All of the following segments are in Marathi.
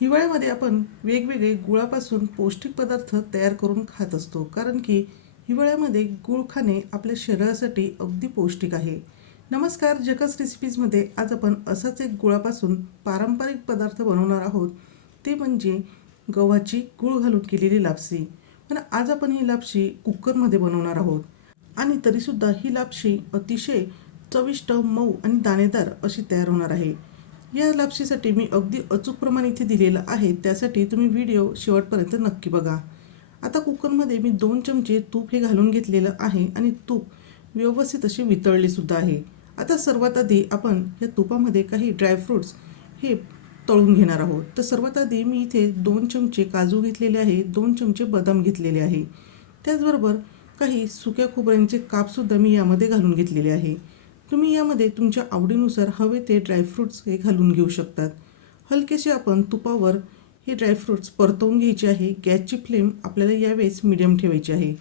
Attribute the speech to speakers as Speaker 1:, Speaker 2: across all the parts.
Speaker 1: हिवाळ्यामध्ये आपण वेगवेगळे गुळापासून पौष्टिक पदार्थ तयार करून खात असतो कारण की हिवाळ्यामध्ये गुळ खाणे आपल्या शरीरासाठी अगदी पौष्टिक आहे. नमस्कार जकस रेसिपीजमध्ये आज आपण असाच एक गुळापासून पारंपरिक पदार्थ बनवणार आहोत. ते म्हणजे गव्हाची गुळ घालून केलेली लापशी. पण आज आपण ही लापशी कुकरमध्ये बनवणार आहोत. आणि तरीसुद्धा ही लापशी अतिशय चविष्ट मऊ आणि दाणेदार अशी तयार होणार आहे. या लापशीसाठी मी अगदी अचूक प्रमाण इथे दिलेलं आहे. त्यासाठी तुम्ही व्हिडिओ शेवटपर्यंत नक्की बघा. आता कुकरमध्ये मी दोन चमचे तूप हे घालून घेतलेलं आहे आणि तूप व्यवस्थित असे वितळले सुद्धा आहे. आता सर्वात आधी आपण या तुपामध्ये काही ड्रायफ्रूट्स हे तळून घेणार आहोत. तर सर्वात आधी मी इथे दोन चमचे काजू घेतलेले आहे दोन चमचे बदाम घेतलेले आहे. त्याचबरोबर काही सुक्या खोबऱ्यांचे कापसुद्धा मी यामध्ये घालून घेतलेले आहे. तुम्ही यामध्ये तुमच्या आवडीनुसार हवे ते ड्रायफ्रूट्स हे घालून घेऊ शकतात. हलकेसे आपण तुपावर हे ड्रायफ्रूट्स परतवून घ्यायचे आहे. गॅसची फ्लेम आपल्याला यावेळेस मिडियम ठेवायची आहे.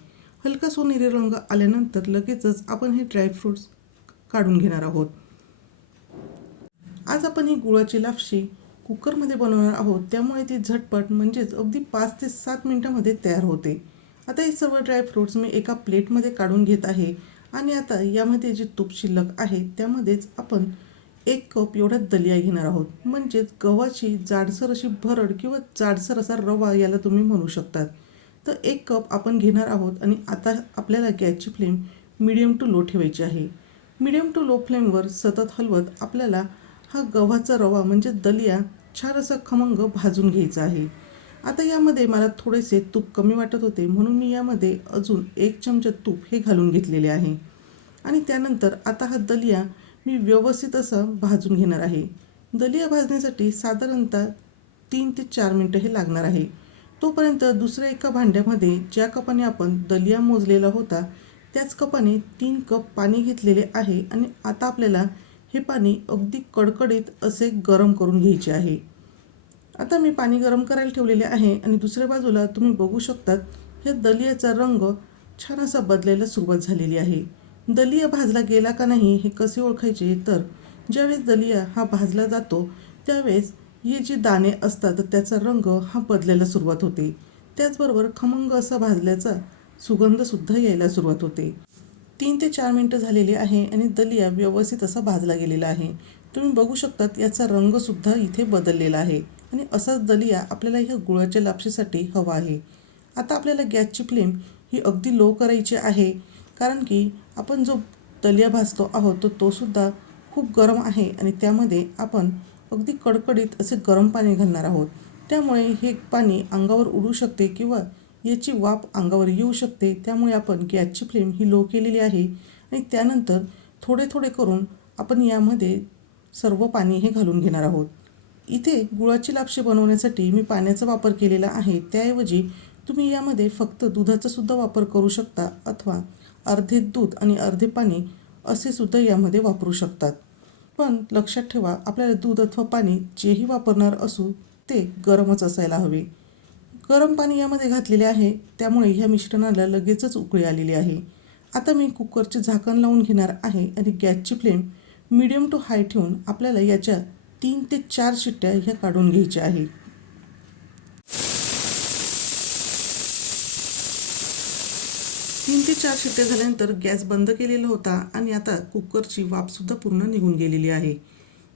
Speaker 1: हलका सोनेरी रंग आल्यानंतर लगेचच आपण हे ड्रायफ्रूट्स काढून घेणार आहोत. आज आपण ही गुळाची लापशी कुकरमध्ये बनवणार आहोत. त्यामुळे ती झटपट म्हणजेच अगदी पाच ते सात मिनटामध्ये तयार होते. आता हे सर्व ड्रायफ्रूट्स मी एका प्लेटमध्ये काढून घेत आहे. आणि आता यामध्ये जे तूप शिल्लक आहे त्यामध्येच आपण एक कप एवढा दलिया घेणार आहोत. म्हणजेच गव्हाची जाडसर अशी भरड किंवा जाडसर असा रवा याला तुम्ही म्हणू शकतात. तर एक कप आपण घेणार आहोत आणि आता आपल्याला गॅसची फ्लेम मिडियम टू लो ठेवायची आहे. मिडियम टू लो फ्लेमवर सतत हलवत आपल्याला हा गव्हाचा रवा म्हणजे दलिया छान असा खमंग भाजून घ्यायचा आहे. आता यामध्ये मला थोडेसे तूप कमी वाटत होते म्हणून मी यामध्ये अजून एक चमचा तूप हे घालून घेतलेले आहे. आणि त्यानंतर आता हा दलिया मी व्यवस्थित असं भाजून घेणार आहे. दलिया भाजण्यासाठी साधारणतः तीन ते चार मिनटं हे लागणार आहे. तोपर्यंत दुसऱ्या एका भांड्यामध्ये ज्या कपाने आपण दलिया मोजलेला होता त्याच कपाने तीन कप पाणी घेतलेले आहे आणि आता आपल्याला हे पाणी अगदी कडकडीत असे गरम करून घ्यायचे आहे. आता मी पाणी गरम करायला ठेवलेले आहे आणि दुसऱ्या बाजूला तुम्ही बघू शकतात या दलियाचा रंग छान असा बदलायला सुरुवात झालेली आहे. दलिया भाजला गेला का नाही हे कसे ओळखायचे? तर ज्यावेळेस दलिया हा भाजला जातो त्यावेळेस हे जे दाणे असतात त्याचा रंग हा बदलायला सुरुवात होते. त्याचबरोबर खमंग असा भाजल्याचा सुगंधसुद्धा यायला सुरुवात होते. तीन ते चार मिनटं झालेली आहे आणि दलिया व्यवस्थित असा भाजला गेलेला आहे. तुम्ही बघू शकतात याचा रंगसुद्धा इथे बदललेला आहे. आणि असाच दलिया आपल्याला ह्या गुळाच्या लापशीसाठी हवा आहे. आता आपल्याला गॅसची फ्लेम ही अगदी लो करायची आहे कारण की आपण जो दलिया भाजतो आहोत तो तोसुद्धा खूप गरम आहे आणि त्यामध्ये आपण अगदी कडकडीत असे गरम पाणी घालणार आहोत. त्यामुळे हे पाणी अंगावर उडू शकते किंवा याची वाफ अंगावर येऊ शकते. त्यामुळे आपण गॅसची फ्लेम ही लो केलेली आहे आणि त्यानंतर थोडे थोडे करून आपण यामध्ये सर्व पाणी हे घालून घेणार आहोत. इथे गुळाची लापशी बनवण्यासाठी मी पाण्याचा वापर केलेला आहे. त्याऐवजी तुम्ही यामध्ये फक्त दुधाचा सुद्धा वापर करू शकता अथवा अर्धे दूध आणि अर्धे पाणी असे सुद्धा यामध्ये वापरू शकतात. पण लक्षात ठेवा आपल्याला दूध अथवा पाणी जेही वापरणार असू ते गरमच असायला हवे. गरम पाणी यामध्ये घातलेले आहे त्यामुळे ह्या मिश्रणाला लगेचच उकळी आलेली आहे. आता मी कुकरचे झाकण लावून घेणार आहे आणि गॅसची फ्लेम मिडियम टू हाय ठेवून आपल्याला याच्या तीन ते चार शिट्ट्या ह्या काढून घ्यायच्या आहे तीन ते चार शिट्ट्या झाल्यानंतर गॅस बंद केलेला होता आणि आता कुकरची वाफसुद्धा पूर्ण निघून गेलेली आहे.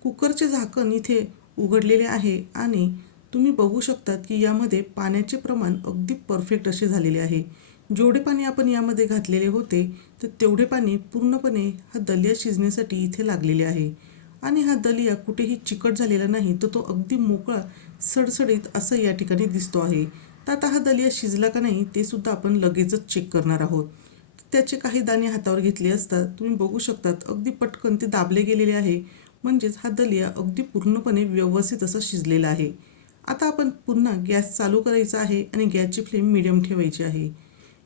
Speaker 1: कुकरचे झाकण इथे उघडलेले आहे आणि तुम्ही बघू शकतात की यामध्ये पाण्याचे प्रमाण अगदी परफेक्ट असे झालेले आहे. जेवढे पाणी आपण यामध्ये घातलेले होते तर तेवढे पाणी पूर्णपणे हा दलिया शिजण्यासाठी इथे लागलेले आहे. आणि हा दलिया कुठेही चिकट झालेला नाही तर तो अगदी मोकळा सडसडीत असं या ठिकाणी दिसतो आहे. तर आता हा दलिया शिजला का नाही ते सुद्धा आपण लगेचच चेक करणार आहोत. त्याचे काही दाणे हातावर घेतले असतात तुम्ही बघू शकतात अगदी पटकन ते दाबले गेलेले आहे. म्हणजेच हा दलिया अगदी पूर्णपणे व्यवस्थित असा शिजलेला आहे. आता आपण पुन्हा गॅस चालू करायचा आहे आणि गॅसची फ्लेम मिडियम ठेवायची आहे.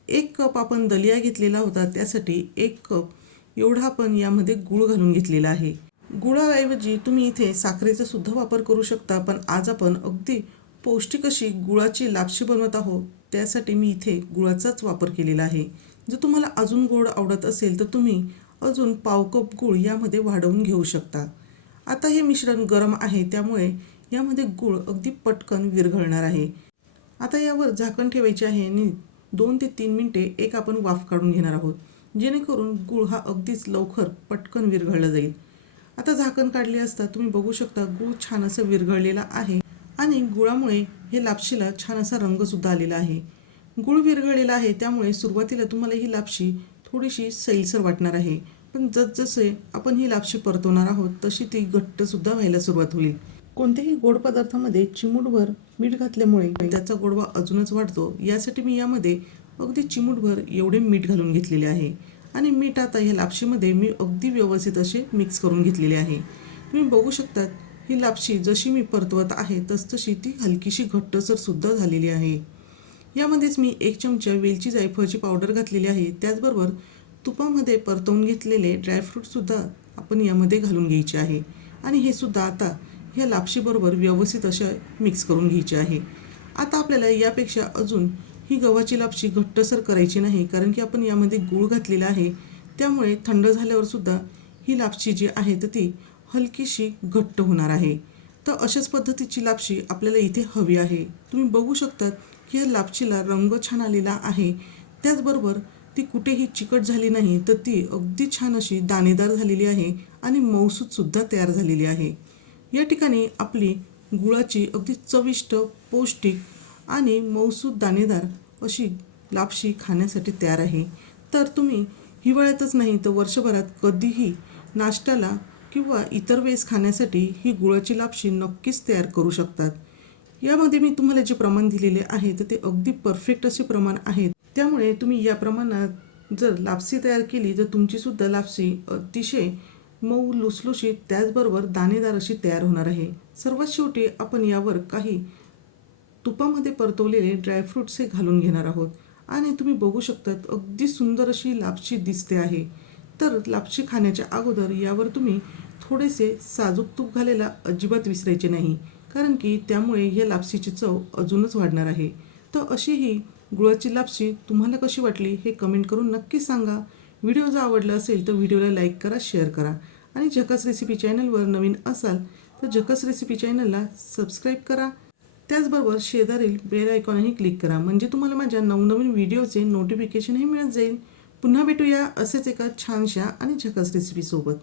Speaker 1: एक कप आपण दलिया घेतलेला होता त्यासाठी एक कप एवढा आपण यामध्ये गूळ घालून घेतलेला आहे. गुळाऐवजी तुम्ही इथे साखरेचा सुद्धा वापर करू शकता पण आज आपण अगदी पौष्टिक अशी गुळाची लापशी बनवत आहोत. त्यासाठी मी इथे गुळाचाच वापर केलेला आहे. जर तुम्हाला अजून गोड आवडत असेल तर तुम्ही अजून पाव कप गूळ यामध्ये वाढवून घेऊ शकता. आता हे मिश्रण गरम आहे त्यामुळे यामध्ये गूळ अगदी पटकन विरघळणार आहे. आता यावर झाकण ठेवायचे आहे आणि दोन ते तीन मिनटे एक आपण वाफ काढून घेणार आहोत. जेणेकरून गूळ हा अगदीच लवकर पटकन विरघळला जाईल. आता झाकण काढले असता तुम्ही बघू शकता गूळ छान असं विरघळलेला आहे आणि गुळामुळे हे लापशीला छान असा रंगसुद्धा आलेला आहे. गूळ विरघळलेला आहे त्यामुळे सुरुवातीला तुम्हाला ही लापशी थोडीशी सैलसर वाटणार आहे. पण जसजसे आपण ही लापशी परतवणार आहोत तशी ती घट्टसुद्धा व्हायला सुरुवात होईल. कोणत्याही गोड पदार्थामध्ये चिमूटभर मीठ घातल्यामुळे त्याचा गोडवा अजूनच वाढतो. यासाठी मी यामध्ये अगदी चिमूटभर एवढे मीठ घालून घेतलेले आहे. आणि मीठ आता ह्या लापशीमध्ये मी अगदी व्यवस्थित असे मिक्स करून घेतलेले आहे. तुम्ही बघू शकतात ही लापशी जशी मी परतवत आहे तसतशी ती हलकीशी घट्टसर सुद्धा झालेली आहे. यामध्येच मी एक चमचा वेलची जायफळची पावडर घातलेली आहे. त्याचबरोबर तुपामध्ये परतवून घेतलेले ड्रायफ्रूटसुद्धा आपण यामध्ये घालून घ्यायचे आहे. आणि हे सुद्धा आता ह्या लापशीबरोबर व्यवस्थित अशा मिक्स करून घ्यायचे आहे. आता आपल्याला यापेक्षा अजून ही गव्हाची लापशी घट्टसर करायची नाही कारण की आपण यामध्ये गूळ घातलेला आहे. त्यामुळे थंड झाल्यावर सुद्धा ही लापशी जी आहे तर ती हलकीशी घट्ट होणार आहे. तर अशाच पद्धतीची लापशी आपल्याला इथे हवी आहे. तुम्ही बघू शकतात की या लापशीला रंग छान आलेला आहे. त्याचबरोबर ती कुठेही चिकट झाली नाही तर ती अगदी छान अशी दाणेदार झालेली आहे आणि मऊसूदसुद्धा तयार झालेली आहे. या ठिकाणी आपली गुळाची अगदी चविष्ट पौष्टिक आणि मऊसूद दाणेदार अशी लापशी खाण्यासाठी तयार आहे. तर तुम्ही हिवाळ्यातच नाही तर वर्षभरात कधीही नाश्त्याला किंवा इतर वेळेस खाण्यासाठी ही गुळाची लापशी नक्कीच तयार करू शकतात. यामध्ये मी तुम्हाला जे प्रमाण दिलेले आहे तर ते अगदी परफेक्ट असे प्रमाण आहेत. त्यामुळे तुम्ही या प्रमाणात जर लापसी तयार केली तर तुमचीसुद्धा लापसी अतिशय मऊ लुसलुशीत त्याचबरोबर दाणेदार अशी तयार होणार आहे. सर्वात शेवटी आपण यावर काही तुपामध्ये परतवलेले ड्रायफ्रूट्स हे घालून घेणार आहोत. आणि तुम्ही बघू शकतात अगदी सुंदर अशी लापशी दिसते आहे. तर लापशी खाण्याच्या अगोदर यावर तुम्ही थोडेसे साजूक तूप घालायला अजिबात विसरायचे नाही. कारण की त्यामुळे या लापशीची चव अजूनच वाढणार आहे. तर अशी ही गुळाची लापशी तुम्हाला कशी वाटली हे कमेंट करून नक्की सांगा. व्हिडिओ जर आवडला असेल तर व्हिडिओला लाईक करा शेअर करा. आणि झकास रेसिपी चॅनलवर नवीन असाल तर झकास रेसिपी चॅनलला सबस्क्राईब करा. त्याचबरोबर शेजारील बेल आयकॉनही क्लिक करा. म्हणजे तुम्हाला माझ्या नवनवीन व्हिडिओचे नोटिफिकेशनही मिळत जाईल. पुन्हा भेटूया असेच एका छानशा आणि झकस रेसिपीसोबत